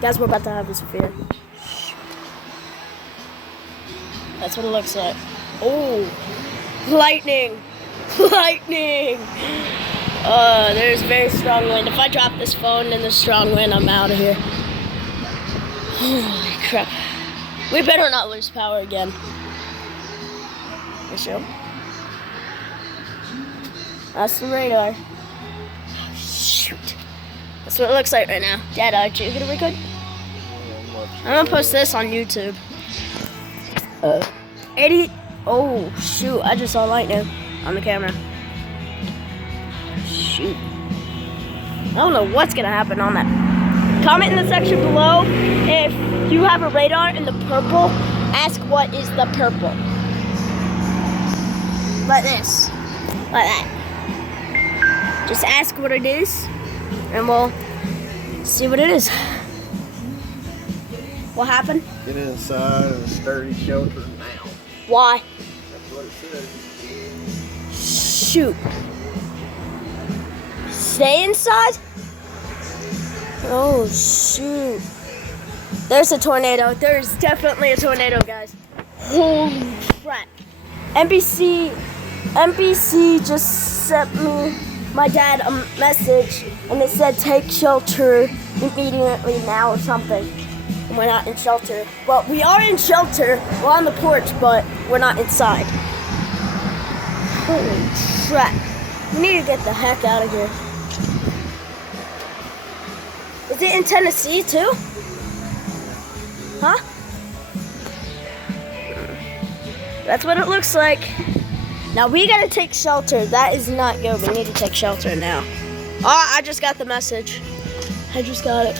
Guys, we're about to have this fear. That's what it looks like. Oh, lightning. Lightning. There's very strong wind. If I drop this phone in the strong wind, I'm out of here. Holy crap. We better not lose power again. You sure? That's the radar. Shoot. That's what it looks like right now. Dad, are you gonna record? I'm gonna post this on YouTube. 80. Oh, shoot. I just saw lightning on the camera. Shoot. I don't know what's gonna happen on that. Comment in the section below if you have a radar in the purple. Ask what is the purple. Like this. Like that. Just ask what it is, and we'll see what it is. What happened? Get inside and sturdy shelter now. Why? That's what it said. Shoot. Stay inside? Oh, shoot. There's a tornado. There's definitely a tornado, guys. Holy crap. NBC just sent my dad a message, and it said take shelter immediately now or something. And we're not in shelter. Well, we are in shelter. We're on the porch, but we're not inside. Holy crap. We need to get the heck out of here. Is it in Tennessee too? Huh? That's what it looks like. Now we gotta take shelter. That is not good. We need to take shelter now. Oh, I just got the message. I just got it.